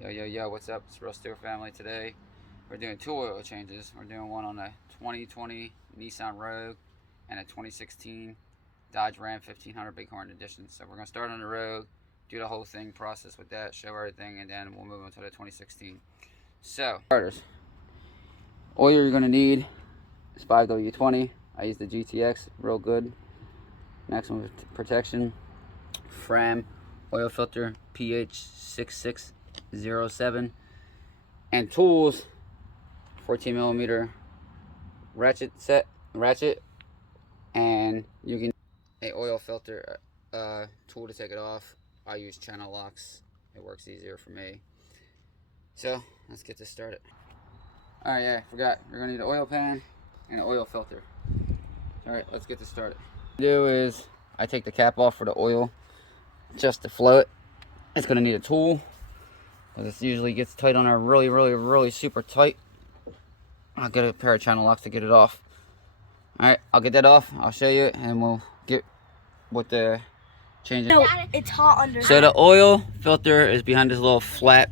Yo, what's up? It's Real Steel Family. Today we're doing two oil changes. We're doing one on a 2020 Nissan Rogue and a 2016 Dodge Ram 1500 Bighorn Edition. So we're going to start on the Rogue, do the whole thing, process with that, show everything, and then we'll move on to the 2016. So, starters. Oil you're going to need is 5W20. I use the GTX, real good. Maximum protection. Fram oil filter PH6607, and tools 14mm ratchet, and you can a oil filter tool to take it off. I use channel locks, it works easier for me. So let's get this started. Alright, yeah, I forgot, we're gonna need an oil pan and an oil filter. Alright, let's get this started. What I do is I take the cap off for the oil just to flow it. It's going to need a tool because this usually gets tight on there really super tight. I'll get a pair of channel locks to get it off. Alright, I'll get that off, I'll show you, and we'll get what the changes. No, it's hot under. So the oil filter is behind this little flap,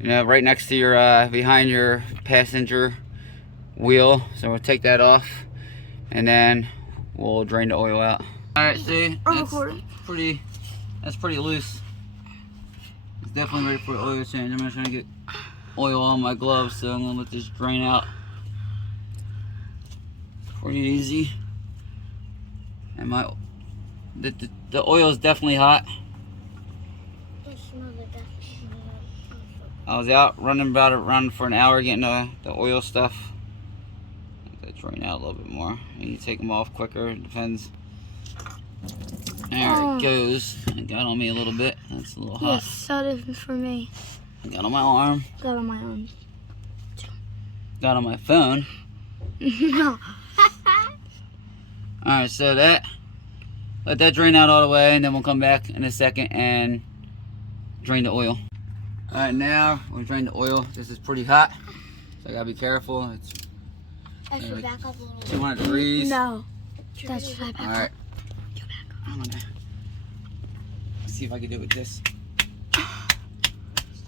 you know, right next to your behind your passenger wheel. So we'll take that off and then we'll drain the oil out. Alright, see, that's pretty loose. It's definitely ready for the oil change. I'm just trying to get oil on my gloves, so I'm gonna let this drain out. Pretty easy. And the oil is definitely hot. I was out running around for an hour getting the oil stuff. Let that drain out a little bit more. And you take them off quicker. It depends. There it goes. It got on me a little bit. That's a little hot. Yes, so different for me. I got on my arm. Got on my arm. Got on my phone. No. Alright, so let that drain out all the way, and then we'll come back in a second and drain the oil. Alright, now we'll drain the oil. This is pretty hot, so I gotta be careful. It's I should back up a little. 200 degrees. No. That's right. Alright. I'm gonna see if I can do it with this. Where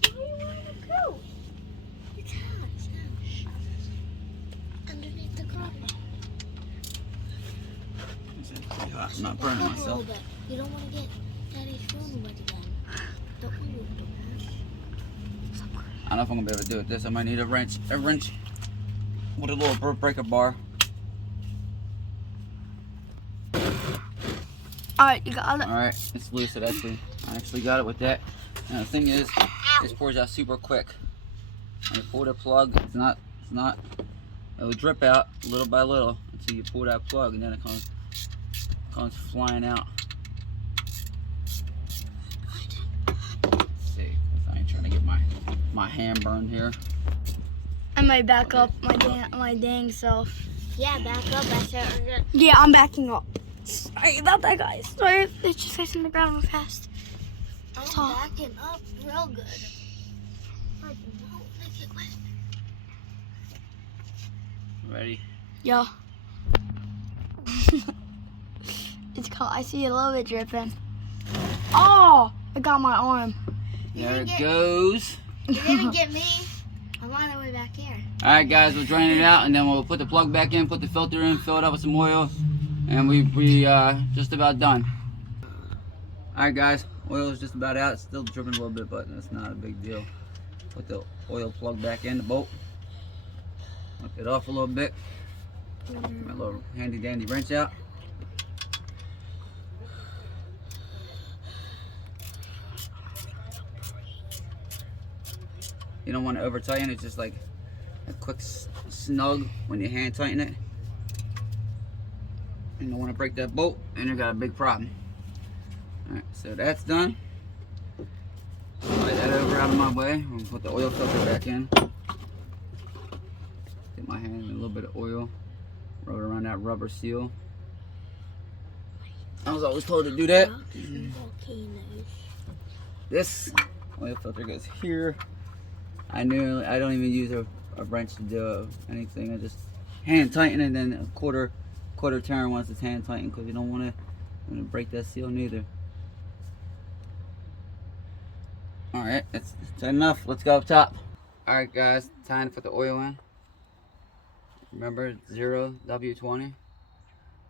do you want to go? It's hot. Underneath the carpet. It's pretty hot. I'm not burning myself. You don't want to get Daddy's phone wet again. Don't move. I don't know if I'm gonna be able to do it with this. I might need a wrench with a little breaker bar. Alright, you got it. Alright, it's loose. I actually got it with that. Now the thing is, this pours out super quick. When you pull the plug, it will drip out little by little until you pull that plug, and then it comes flying out. Let's see, I ain't trying to get my hand burned here. I might back up my dang self. Yeah, back up. That's it. Yeah, I'm backing up. Sorry about that, guys. Sorry if it just gets in the ground real fast. I'm backing up real good. Like, don't make it wet. Ready? Yo. It's cold. I see a little bit dripping. Oh, I got my arm. There it goes. You didn't get me. I'm on the way back here. Alright guys, we'll drain it out and then we'll put the plug back in, put the filter in, fill it up with some oil, and we just about done. Alright guys, oil is just about out. It's still dripping a little bit, but that's not a big deal. Put the oil plug back in the bolt. Knock it off a little bit. Get my little handy dandy wrench out. You don't want to over tighten it, just like a quick snug when you hand tighten it. You don't want to break that bolt and you got a big problem. Alright, so that's done. Slide that over out of my way. I'm going to put the oil filter back in. Get my hand in a little bit of oil. Rub it around that rubber seal. I was always told to do that. This oil filter goes here. I don't even use a wrench to do anything. I just hand tighten, and then a quarter turn once it's hand tightened, because you don't want to break that seal neither. Alright, that's enough. Let's go up top. Alright guys, time to put the oil in. Remember 0W20?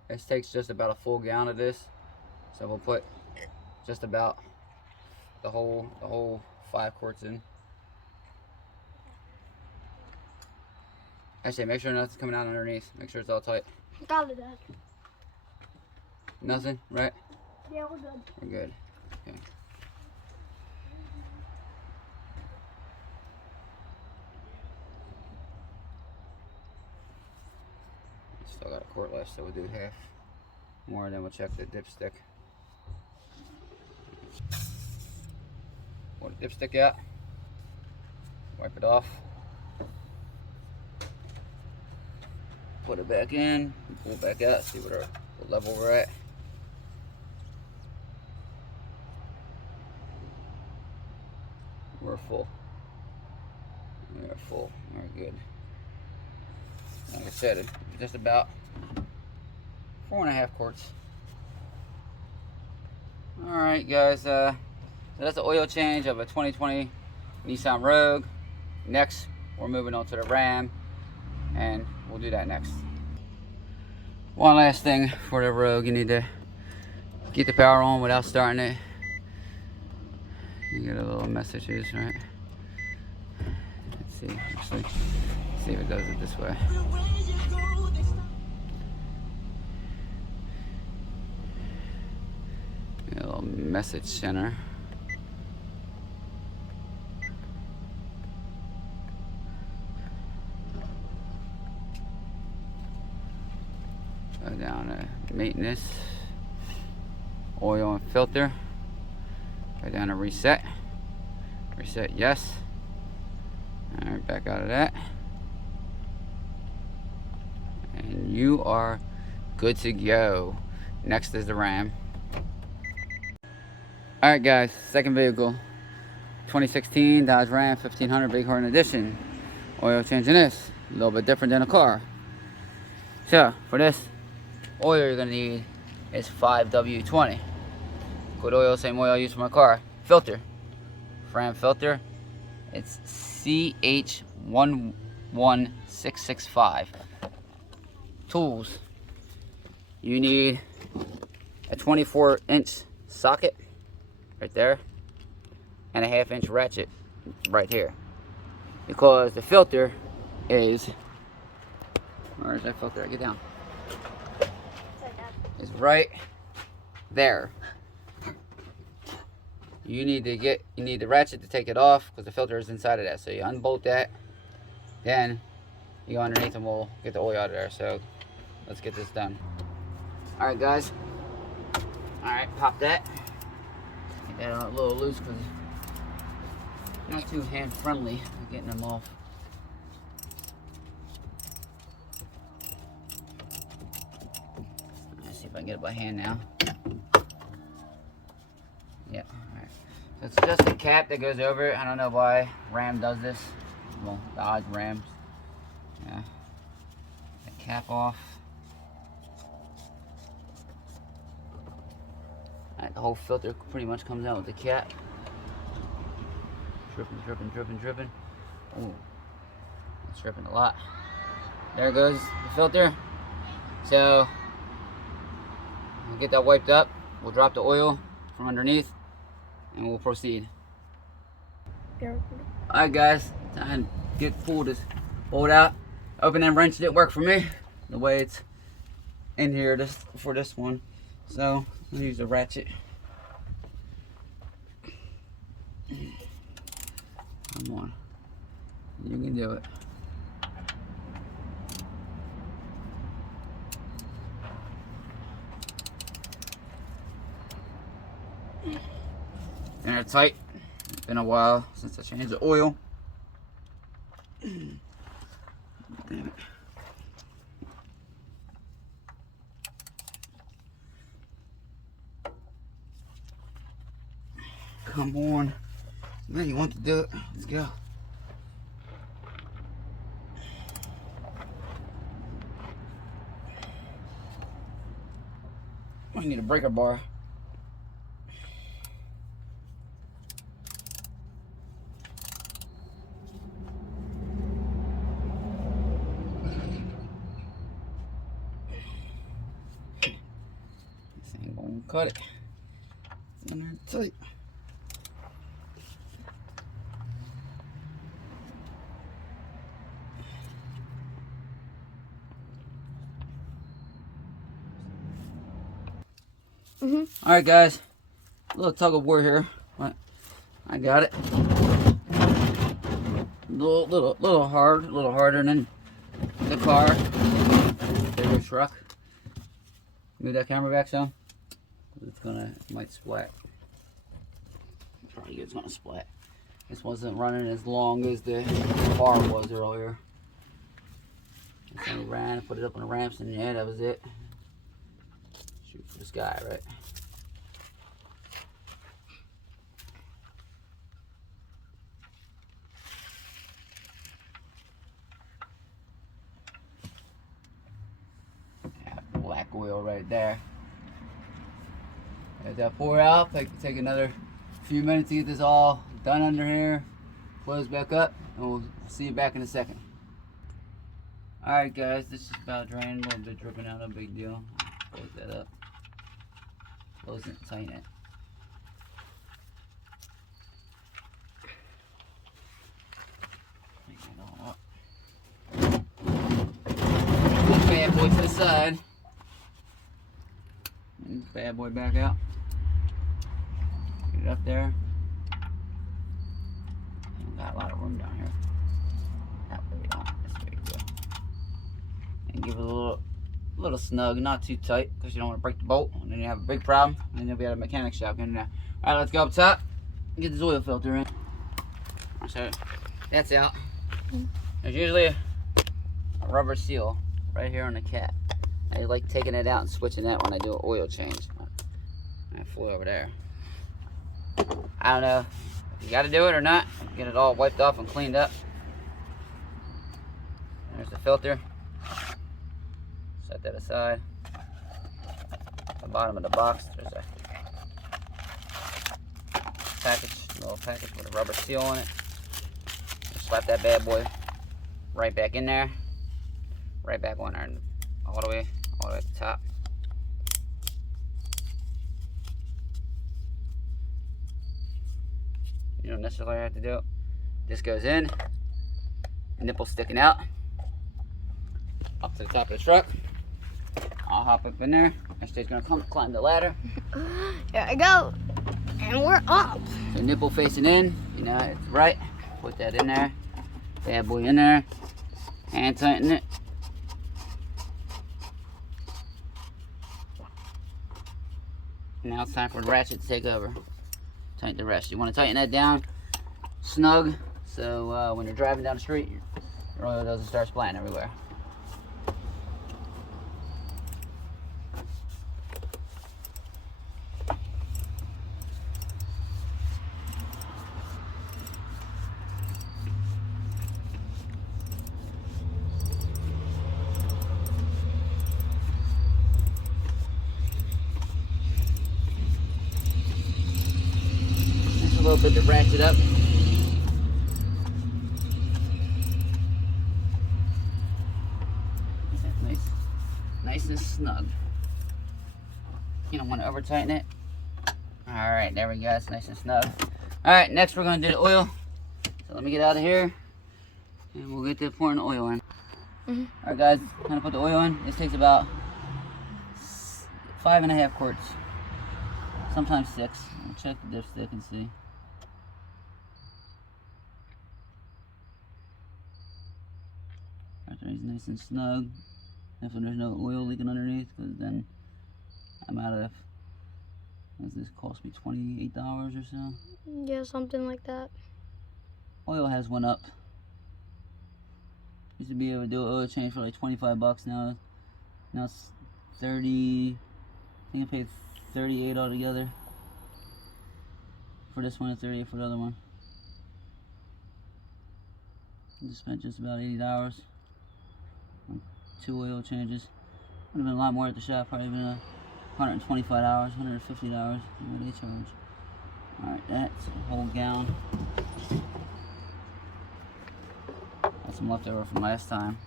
This takes just about a full gallon of this. So we'll put just about the whole 5 quarts in. Actually, make sure nothing's coming out underneath. Make sure it's all tight. Got it, Dad. Nothing, right? Yeah, we're good. We're good. Okay. Still got a quart left, so we'll do half more, then we'll check the dipstick. Pull the dipstick out. Wipe it off. Put it back in. Pull it back out. See what level we're at. We're full. We're full. We're good. Like I said, it's just about 4.5 quarts. Alright guys, so that's the oil change of a 2020 Nissan Rogue. Next, we're moving on to the Ram, and we'll do that next. One last thing for the Rogue, you need to get the power on without starting it. You get a little messages, right? Let's see, actually, see if it does it this way. A little message center. Go down to maintenance, oil and filter. Go down to reset. Reset, yes. Alright, back out of that. And you are good to go. Next is the Ram. Alright guys, second vehicle. 2016 Dodge Ram 1500 Bighorn Edition. Oil changing this. A little bit different than a car. So, for this, oil you're going to need is 5W20. Good oil, same oil I use for my car. Filter. Ram filter. It's CH11665. Tools. You need a 24-inch socket right there and a 1/2-inch ratchet right here, because the filter is, where's that filter? Get down. It's right there. You need the ratchet to take it off because the filter is inside of that. So you unbolt that, then you go underneath and we'll get the oil out of there. So let's get this done. Alright guys. Alright, pop that. Get that a little loose because it's not too hand friendly with getting them off. Let's see if I can get it by hand now. Yeah, alright. So it's just a cap that goes over it. I don't know why Ram does this. Well, Dodge Rams. Yeah. The cap off. Alright, the whole filter pretty much comes out with the cap. Dripping, dripping, dripping, dripping. Ooh. It's dripping a lot. There goes the filter. So, we'll get that wiped up. We'll drop the oil from underneath and we'll proceed. Alright guys, time to get pull this bolt out. Open and wrench didn't work for me the way it's in here for this one. So I'll use a ratchet. Come on. You can do it. Airtight. It's been a while since I changed the oil. Damn it. Come on. Man, you want to do it? Let's go. I need a breaker bar. cut it. It's in there tight. Alright guys, a little tug of war here, but I got it. Little hard, a little harder than the car. Bigger truck. Move that camera back some. It might splat. Probably it's gonna splat. This wasn't running as long as the car was earlier. This only ran, put it up on the ramps, and yeah, that was it. Shoot for the sky, right? Black oil right there. As that pour out, take another few minutes to get this all done under here. Close back up, and we'll see you back in a second. Alright guys, this is about drained, a little bit dripping out, no big deal. Close that up. Close it, tighten it. Take it all up. This bad boy to the side. And this bad boy back out. Get it up there. And got a lot of room down here. That way we don't. This way we go. And give it a little snug, not too tight, because you don't want to break the bolt, and then you have a big problem, and then you'll be at a mechanic shop getting there. All right, let's go up top and get this oil filter in. So that's out. There's usually a rubber seal right here on the cap. I like taking it out and switching that when I do an oil change. I flew over there. I don't know if you got to do it or not. Get it all wiped off and cleaned up. There's the filter. Set that aside. At the bottom of the box, there's a little package with a rubber seal on it. Just slap that bad boy right back in there. Right back on there, all the way at the top. You don't necessarily have to do it. This goes in, nipple sticking out, up to the top of the truck. I'll hop up in there. SJ's gonna climb the ladder. Here I go. And we're up. The nipple facing in, you know, it's right. Put that in there. Bad boy in there. Hand tighten it. Now it's time for the ratchet to take over. Tighten the rest. You want to tighten that down snug, so when you're driving down the street, your oil doesn't start splatting everywhere. A little bit to ratchet up. Nice and snug. You don't want to over tighten it. Alright, there we go. It's nice and snug. Alright, next we're going to do the oil. So let me get out of here and we'll get to pouring the oil in. Alright guys, I'm going to put the oil in. This takes about 5.5 quarts. Sometimes 6. I'll check the dipstick and see. After he's nice and snug, if there's no oil leaking underneath, because then I'm out of, what does this cost me, $28 or so? Yeah, something like that. Oil has went up. Used to be able to do an oil change for like 25 bucks now. Now it's 30, I think I paid 38 altogether. For this one and 38 for the other one. I just spent just about $80 on 2 oil changes. Would have been a lot more at the shop, probably been $125, $150 what they charge. Alright, that's a whole gallon. Got some leftover from last time.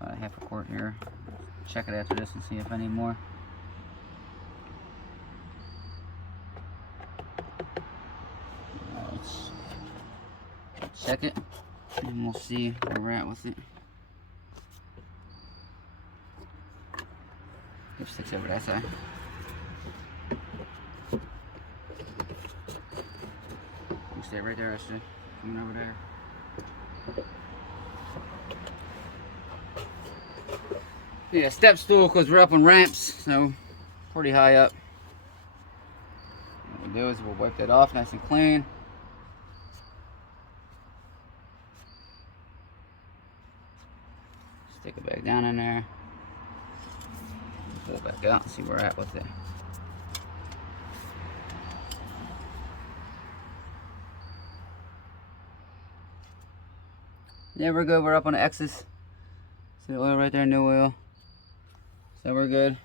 About half a quart here. Check it after this and see if I need more. check it, and we'll see where we're at with it. Dipstick's over that side. You stay right there, Ashley. Coming over there. Yeah, step stool because we're up on ramps, so pretty high up. What we'll do is we'll wipe that off nice and clean. Stick it back down in there. Pull it back out and see where we're at with it. Yeah, we're good. We're up on the X's. See the oil right there, new oil. So we're good.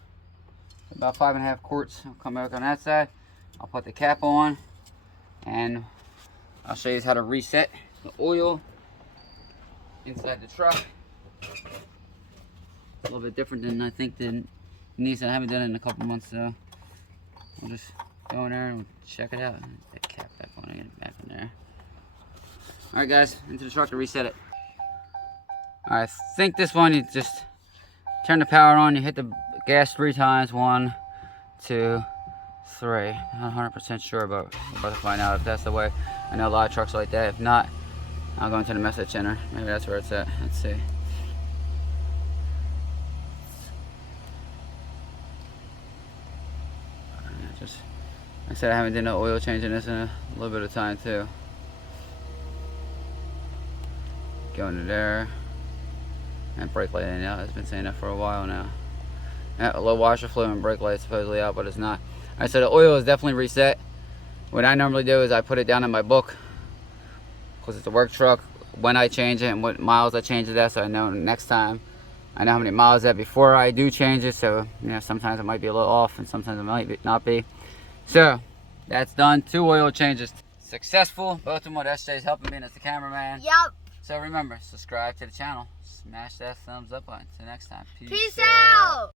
About 5.5 quarts. I'll come back on that side. I'll put the cap on and I'll show you how to reset the oil inside the truck. A little bit different than I think the Nissan. I haven't done it in a couple months, so we'll just go in there and check it out. Get the cap back on and get it back in there. Alright guys, into the truck to reset it. I think this one, you just turn the power on, you hit the gas 3 times. 1, 2, 3. Not 100% sure, but we're about to find out if that's the way. I know a lot of trucks like that. If not, I'll go into the message center. Maybe that's where it's at. Let's see. Just, like I said, I haven't done no oil change in this in a little bit of time too. Go into there. And brake light ain't out. It's been saying that for a while now. Yeah, low washer fluid and brake light supposedly out, but it's not. Alright, so the oil is definitely reset. What I normally do is I put it down in my book because it's a work truck. When I change it and what miles I change it at, so I know next time I know how many miles at before I do change it. So you know, sometimes it might be a little off and sometimes it might not be. So that's done. 2 oil changes successful. Both of them with SJ's helping me as the cameraman. Yep. So remember, subscribe to the channel. Smash that thumbs up button. Till next time. Peace out.